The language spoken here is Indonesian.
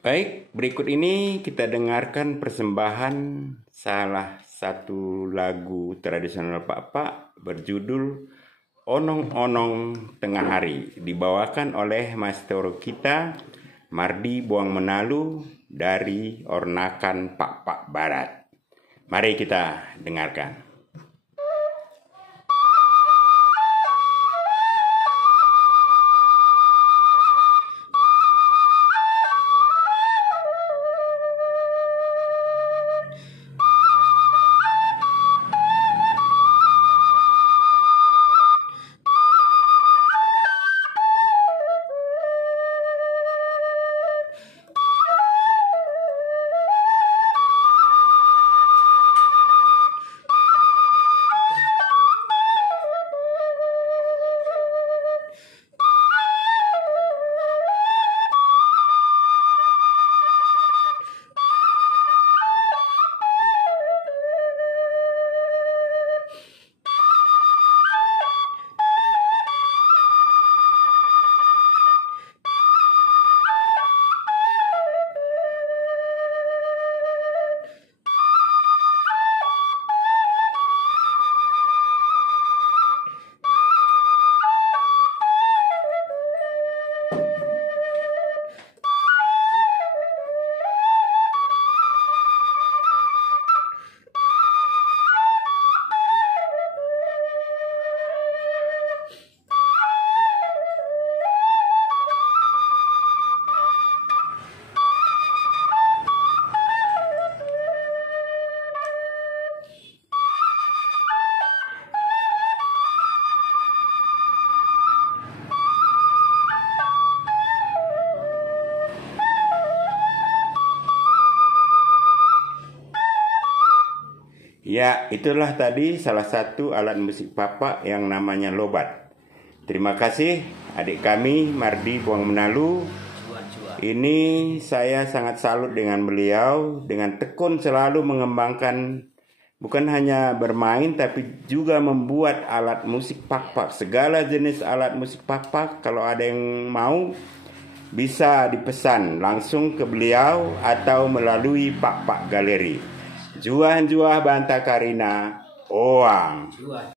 Baik, berikut ini kita dengarkan persembahan salah satu lagu tradisional Pak berjudul Onong-Onong Tengah Hari, dibawakan oleh maestro kita Mardi Buang Menalu dari Ornakan Pak Barat. Mari kita dengarkan. Ya, itulah tadi salah satu alat musik Papak yang namanya lobat. Terima kasih adik kami Mardi Buang Menalu. Ini saya sangat salut dengan beliau, dengan tekun selalu mengembangkan bukan hanya bermain tapi juga membuat alat musik Papak. Segala jenis alat musik Papak, kalau ada yang mau bisa dipesan langsung ke beliau atau melalui Papak Galeri. Juah Banta Karina Oang.